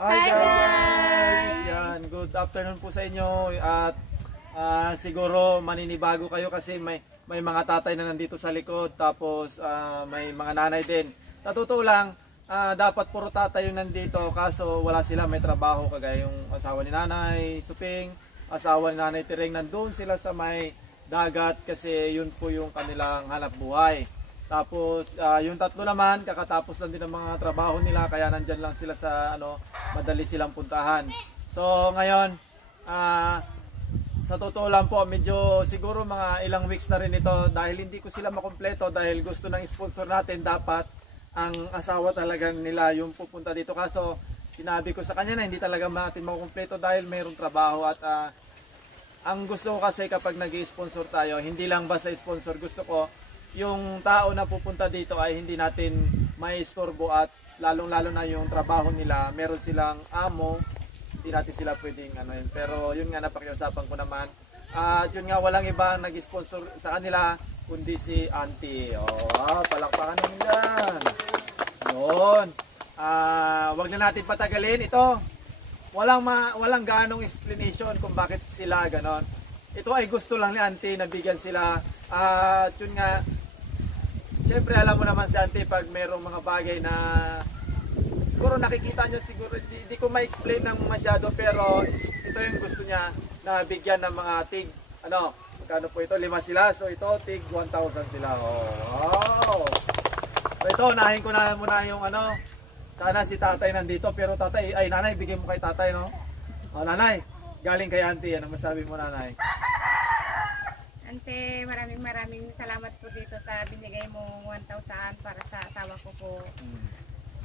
Hi guys! Yan, good afternoon po sa inyo at siguro maninibago kayo kasi may mga tatay na nandito sa likod tapos may mga nanay din. Sa totoo lang, dapat puro tatay yung nandito kaso wala sila, may trabaho kagaya yung asawa ni Nanay Suping, asawa ni Nanay Tireng, nandun sila sa may dagat kasi yun po yung kanilang hanap buhay. Tapos yung tatlo naman kakatapos lang din ng mga trabaho nila kaya nandyan lang sila sa madali silang puntahan. So ngayon sa totoo lang po medyo siguro mga ilang weeks na rin ito dahil hindi ko sila makumpleto dahil gusto ng sponsor natin dapat ang asawa talaga nila yung pupunta dito kaso sinabi ko sa kanya na hindi talaga natin makukumpleto dahil mayroong trabaho at ang gusto ko kasi kapag nag-sponsor tayo hindi lang basta sponsor, gusto ko yung tao na pupunta dito ay hindi natin may istorbo at lalong-lalo na yung trabaho nila, meron silang amo, hindi natin sila pwedeng yun. Pero yun nga napakiusapan ko naman. At yun nga walang iba nag-sponsor sa kanila kundi si Auntie. Palakpakan naman yan. Yun. Wag na natin patagalin ito. Walang ganong explanation kung bakit sila ganon. Ito ay gusto lang ni Auntie na bigyan sila. Yun nga, siyempre alam mo naman si Auntie pag merong mga bagay na siguro nakikita nyo siguro, hindi ko ma-explain ng masyado pero ito yung gusto niya na bigyan ng mga tig, magkano po ito? 5 sila, so ito tig 1,000 sila. So ito, unahin ko na muna yung sana si tatay nandito pero tatay, nanay, bigyan mo kay tatay nanay, galing kay Auntie, ano masabi mo nanay? Ante, maraming salamat po dito sa binigay mong 1,000 para sa asawa ko po.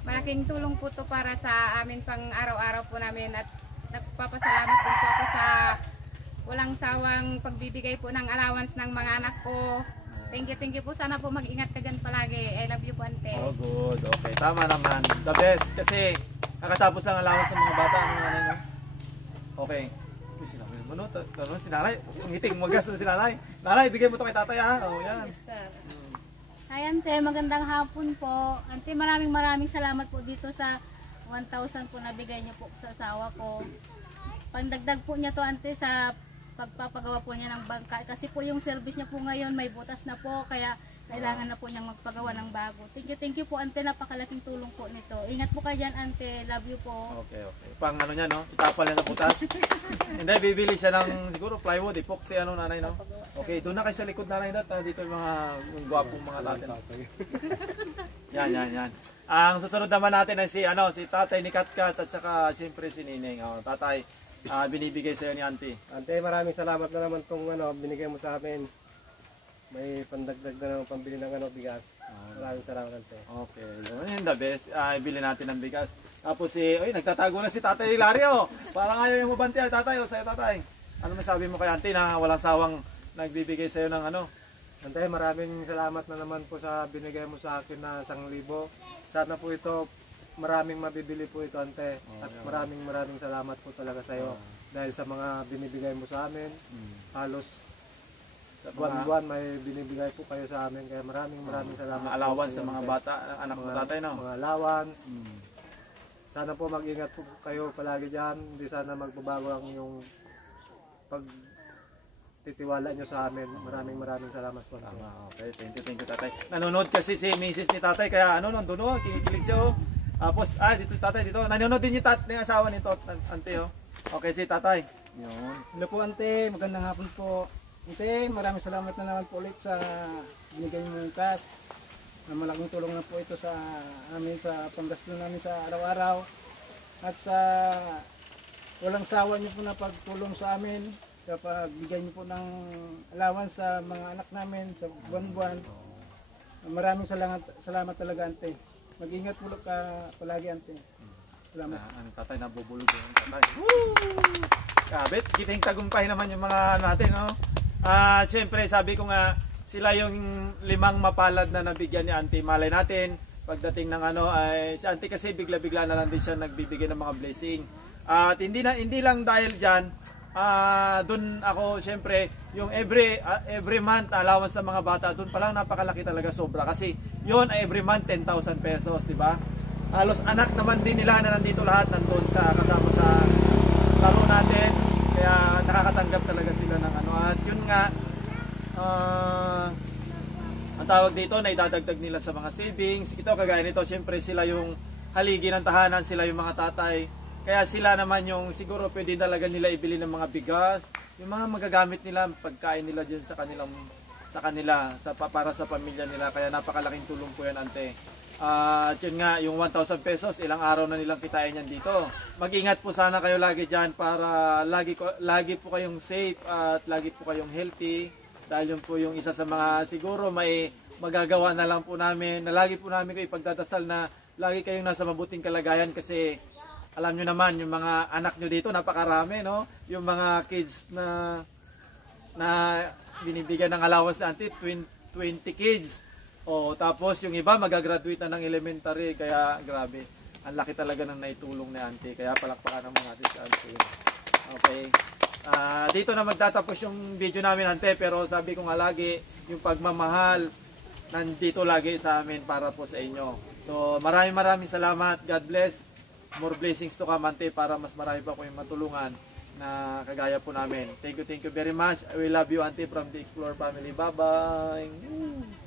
Malaking tulong po to para sa amin pang araw-araw po namin at nagpapasalamat din po ako sa walang sawang pagbibigay po ng allowance ng mga anak ko. Thank you po. Sana po mag-ingat ka dyan palagi. I love you po, Ante. Oh, good. Okay, tama naman. The best kasi nakatapos ang allowance ng mga bata. Okay. Si nanay, ngiting magas na si nanay. Nanay, bigay mo to kay tatay ha. Yan. Yes, sir. Hi Ante, magandang hapon po. Ante, maraming salamat po dito sa 1,000 po na bigay niyo po sa asawa ko. Pandagdag po niya to Ante sa pagpapagawa po niya ng bangka. Kasi po yung service niya po ngayon may butas na po kaya kailangan na po niyang magpagawa ng bago. Thank you po Ante, napakalaking tulong po nito. Ingat po kayo dyan Ante, love you po. Okay. Pang niya itapal niya sa butas. Hindi, bibili siya ng siguro plywood, epoxy nanay Okay, doon na kayo sa likod nanay dito yung mga gwapong mga tatay. Yan. Ang susunod naman natin ay si tatay ni Katkat at saka siyempre si Nining. Tatay, binibigay sa iyo ni Auntie. Ante, maraming salamat na naman kung binigay mo sa amin. May pandagdag na ng pambili ng bigas. Maraming salamat Ante. Okay, yun the best. Ibili natin ng bigas. Tapos nagtatago na si Tatay Hilario. Parang ayaw yung mabanti tatay sa'yo tatay. Ano masabi mo kay Auntie na walang sawang nagbibigay sa'yo ng Ante, maraming salamat na naman po sa binigay mo sa akin na 1,000. Sana po ito, maraming mabibili po ito Ante. At maraming salamat po talaga sa iyo. Dahil sa mga binibigay mo sa amin, halos buwan-buwan may binibigay po kayo sa amin. Kaya maraming salamat. Allowance sa mga bata, anak mo tatay Mga allowance. Sana po mag-ingat po kayo palagi dyan. Hindi sana magbabago ang yung pagtitiwala nyo sa amin. Maraming salamat po. Okay, thank you tatay. Nanonood kasi si Mrs. ni tatay kaya doon kinikilig siya Tapos dito tatay dito. Nanonood din yung asawa nito Auntie Okay si tatay. Yun. Hello po Ante, magandang hapon po. Ante, maraming salamat na naman po ulit sa binigay mong cash. Malaking tulong na po ito sa amin sa panggasto namin sa araw-araw. At sa walang sawa niyo po na pagtulong sa amin kapag bigay niyo po ng allowance sa mga anak namin sa buwan-buwan. Maraming salamat talaga Ante. Mag-ingat po ka palagi Ante. Salamat. Tatay nabubulog yung tatay. Kabit, kiting tagumpay naman yung mga natin siyempre sabi ko nga sila yung 5 mapalad na nabigyan ni Auntie. Malay natin pagdating ng ay si Auntie kasi bigla-bigla na lang din siya nagbibigay ng mga blessing. At hindi lang dahil diyan, doon ako siyempre yung every month allowance sa mga bata, doon pa lang napakalaki talaga sobra kasi yon every month 10,000 pesos, di ba? halos anak naman din nila na nandito lahat, nandun sa kasama sa laro natin. Kaya nakakatanggap talaga sila ng ano. At yun nga, ang tawag dito na idadagdag nila sa mga savings. Ito kagaya nito, syempre sila yung haligi ng tahanan, sila yung mga tatay. Kaya sila naman yung siguro pwede talaga nila ibili ng mga bigas, yung mga magagamit nila, pagkain nila dyan sa kanila, para sa pamilya nila. Kaya napakalaking tulong po yan, ante. At yun nga, yung 1,000 pesos, ilang araw na nilang kitain yan dito. Mag-ingat po sana kayo lagi dyan para lagi po kayong safe at lagi po kayong healthy. Dahil yun po yung isa sa mga siguro may magagawa na lang po namin, na lagi po namin kayo ipagdadasal na lagi kayong nasa mabuting kalagayan kasi alam nyo naman, yung mga anak nyo dito, napakarami, no? Yung mga kids na binibigyan ng allowance na auntie, 20 kids. O, tapos yung iba magagraduate na ng elementary, kaya grabe. Ang laki talaga ng naitulong ni auntie, kaya palakpakan naman natin si auntie. Okay. Dito na magtatapos yung video namin, ante, pero sabi ko nga lagi, yung pagmamahal, nandito lagi sa amin para po sa inyo. So, maraming salamat. God bless. More blessings to come, ante, para mas marami pa ko yung matulungan na kagaya po namin. Thank you very much. I will love you, auntie, from the Explore family. Bye-bye.